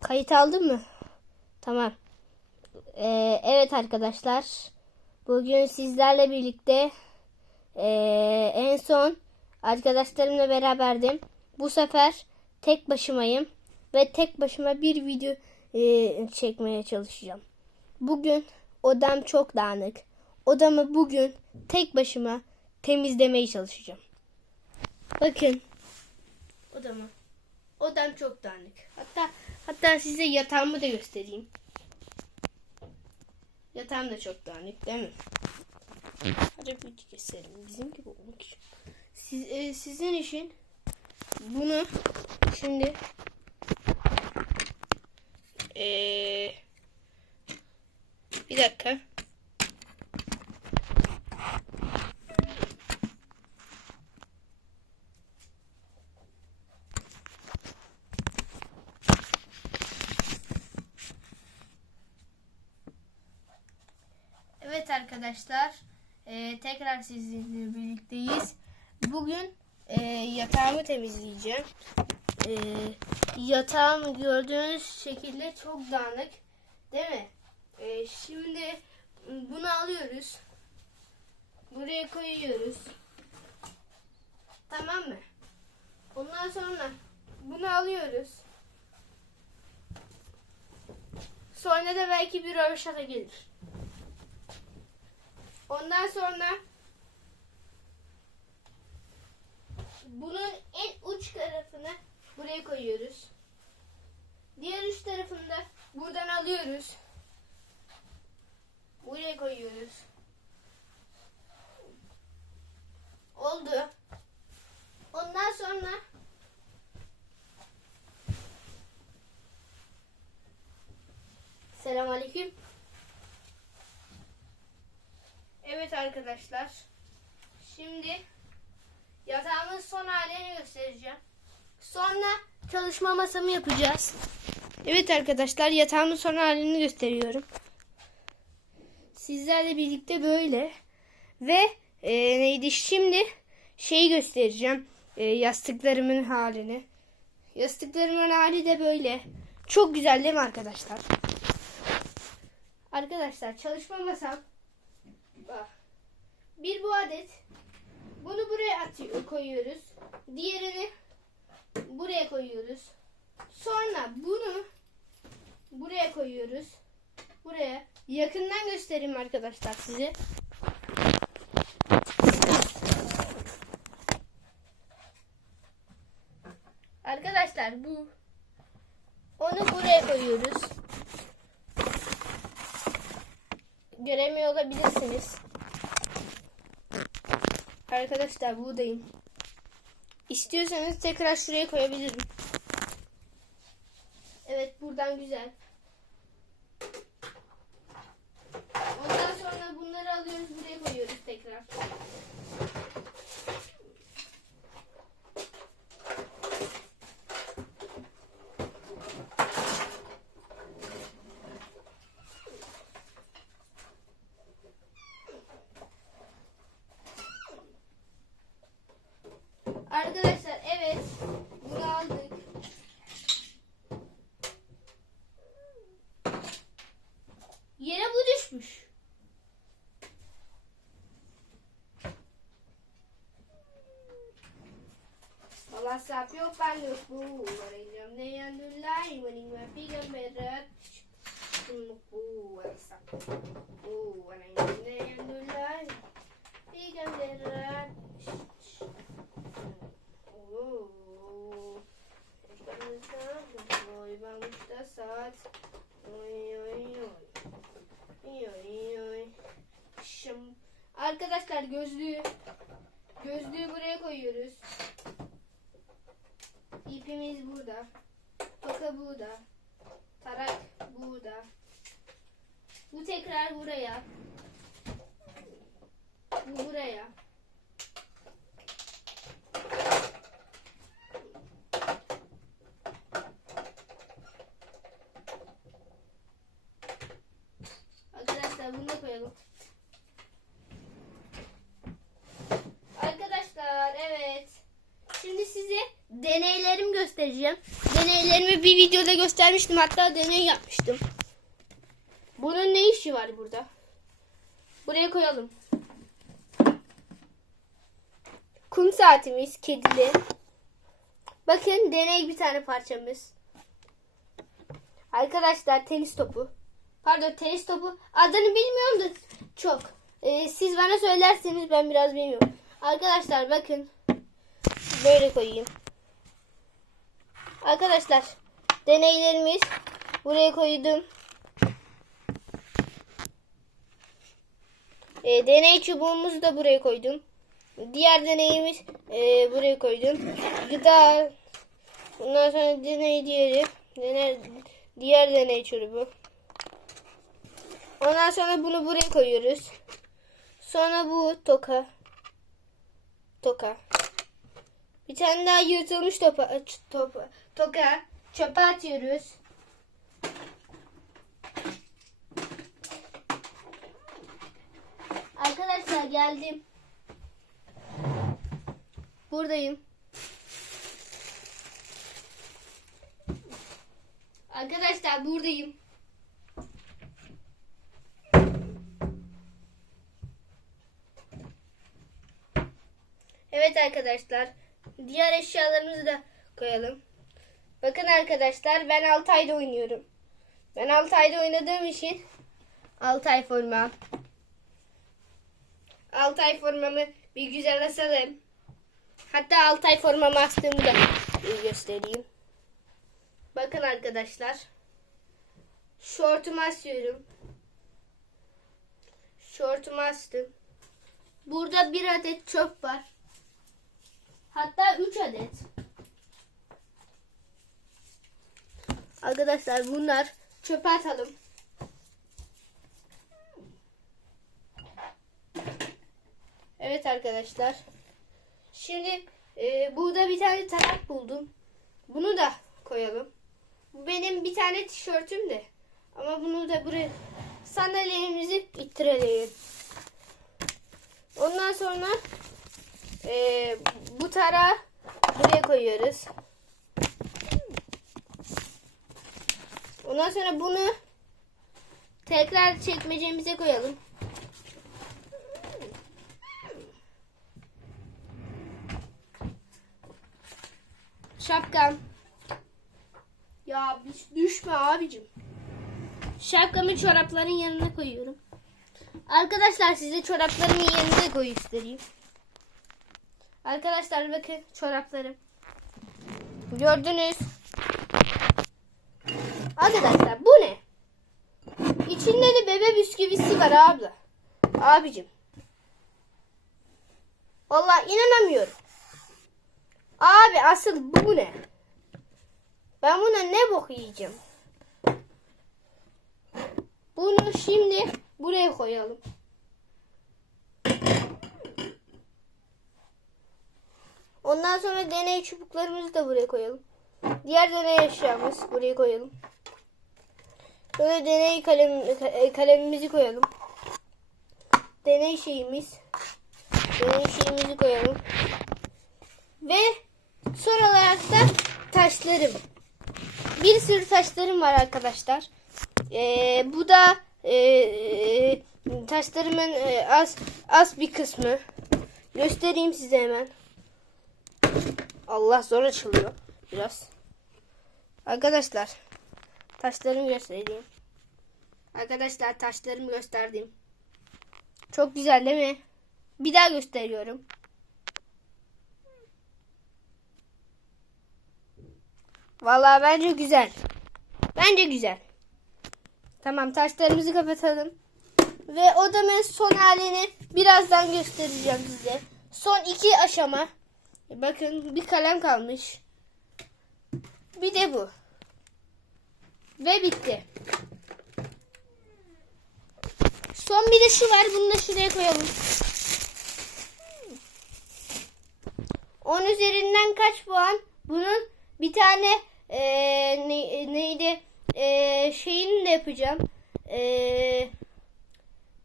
Kayıt aldın mı? Tamam. Ee, evet arkadaşlar. Bugün sizlerle birlikte ee, en son arkadaşlarımla beraberdim. Bu sefer tek başımayım ve tek başıma bir video ee, çekmeye çalışacağım. Bugün odam çok dağınık. Odamı bugün tek başıma temizlemeye çalışacağım. Bakın odamı. Odam çok dağınık. Hatta hatta size yatağımı da göstereyim. Yatağım da çok dağınık değil mi? Hadi bir keselim. Bizim gibi olmak için. Siz, e, sizin için bunu şimdi e, bir dakika. Evet arkadaşlar, e, tekrar sizinle birlikteyiz. Bugün e, yatağımı temizleyeceğim. E, yatağım gördüğünüz şekilde çok dağınık, değil mi? E, şimdi bunu alıyoruz, buraya koyuyoruz. Tamam mı? Ondan sonra bunu alıyoruz. Sonra da belki bir röveşata gelir. Ondan sonra bunun en uç tarafını buraya koyuyoruz. Diğer uç tarafını da buradan alıyoruz. Buraya koyuyoruz. Oldu. Ondan sonra Selamünaleyküm. Evet arkadaşlar. Şimdi yatağımın son halini göstereceğim. Sonra çalışma masamı yapacağız. Evet arkadaşlar yatağımın son halini gösteriyorum. Sizlerle birlikte böyle. Ve e, neydi şimdi şeyi göstereceğim. E, yastıklarımın halini. Yastıklarımın hali de böyle. Çok güzel değil mi arkadaşlar? Arkadaşlar çalışma masam Bak. Bir bu adet. Bunu buraya atıyor, koyuyoruz. Diğerini buraya koyuyoruz. Sonra bunu buraya koyuyoruz. Buraya. Yakından göstereyim arkadaşlar size. Arkadaşlar bu. Onu buraya koyuyoruz. Olabilirsiniz. Arkadaşlar buradayım. İstiyorsanız tekrar şuraya koyabilirim. Evet buradan güzel. What's up, your palo poo? What in your name and you lie? What in my pig and my rat? What's up? Vamos dando, oi, vamos dar sorte. Oi, oi, oi. Oi, oi, oi. Arkadaşlar gözlüğü göstereceğim. Deneylerimi bir videoda göstermiştim. Hatta deney yapmıştım. Bunun ne işi var burada? Buraya koyalım. Kum saatimiz kedili. Bakın deney bir tane parçamız. Arkadaşlar tenis topu. Pardon tenis topu. Adını bilmiyorum da çok. Ee, siz bana söylerseniz ben biraz bilmiyorum. Arkadaşlar bakın. Böyle koyayım. Arkadaşlar deneylerimiz buraya koydum. Ee, deney çubuğumuzu da buraya koydum. Diğer deneyimiz e, buraya koydum. Gıda. Ondan sonra deney diğeri. Deney, diğer deney çubuğu. Ondan sonra bunu buraya koyuyoruz. Sonra bu toka. Toka. Bir tane daha yırtılmış topa, topa, toka. Çöpe atıyoruz. Arkadaşlar geldim. Buradayım. Arkadaşlar buradayım. Evet arkadaşlar. Diğer eşyalarımızı da koyalım. Bakın arkadaşlar ben Altay'da oynuyorum. Ben Altay'da oynadığım için Altay forma. Altay formamı bir güzel asalım. Hatta Altay formamı astığımı da göstereyim. Bakın arkadaşlar. Şortumu asıyorum. Şortumu astım. Burada bir adet çöp var. Hatta 3 adet. Arkadaşlar bunlar çöpe atalım. Evet arkadaşlar. Şimdi e, burada bir tane tarak buldum. Bunu da koyalım. Bu benim bir tane tişörtüm de. Ama bunu da buraya sandalyemizi ittirelim. Ondan sonra e, bu tarağı buraya koyuyoruz. Ondan sonra bunu tekrar çekmecemize koyalım. Şapkam. Ya düş- düşme abicim. Şapkamı çorapların yanına koyuyorum. Arkadaşlar size çoraplarımın yanına koy göstereyim. Arkadaşlar bakın çoraplarım. Gördünüz. Arkadaşlar bu ne? İçinde de bebe bisküvisi var abla. Abicim. Vallahi inanamıyorum. Abi asıl bu ne? Ben buna ne bok yiyeceğim? Bunu şimdi buraya koyalım. Ondan sonra deney çubuklarımızı da buraya koyalım. Diğer deney eşyamız buraya koyalım. Sonra deney kalem, ka- kalemimizi koyalım. Deney şeyimiz. Deney şeyimizi koyalım. Ve son olarak da taşlarım. Bir sürü taşlarım var arkadaşlar. Ee, bu da e, e, taşlarımın e, az az bir kısmı. Göstereyim size hemen. Allah zor açılıyor biraz. Arkadaşlar taşlarımı göstereyim. Arkadaşlar taşlarımı gösterdim. Çok güzel değil mi? Bir daha gösteriyorum. Vallahi bence güzel. Bence güzel. Tamam taşlarımızı kapatalım. Ve odamın son halini birazdan göstereceğim size. Son iki aşama. Bakın bir kalem kalmış. Bir de bu. Ve bitti. Son bir de şu var. Bunu da şuraya koyalım. 10 üzerinden kaç puan? Bunun bir tane eee, ne- neydi? Eee, şeyini de yapacağım. Eee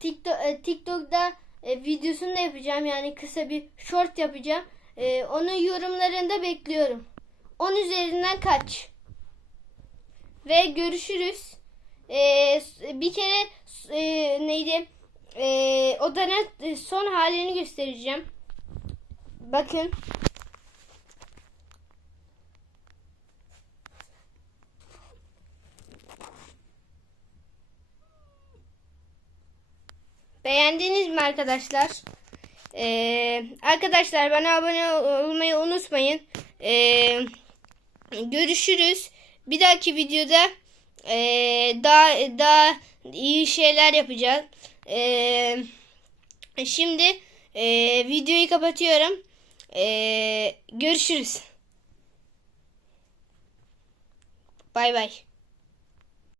TikTok, e, TikTok'da e, videosunu da yapacağım. Yani kısa bir short yapacağım. E, onun yorumlarını da bekliyorum. 10 üzerinden kaç? Ve görüşürüz. Ee, bir kere e, neydi? Ee, odanın e, son halini göstereceğim. Bakın. Beğendiniz mi arkadaşlar? Ee, arkadaşlar bana abone olmayı unutmayın. Ee, görüşürüz. Bir dahaki videoda ee, daha daha iyi şeyler yapacağız. Ee, şimdi ee, videoyu kapatıyorum. Ee, görüşürüz. Bay bay.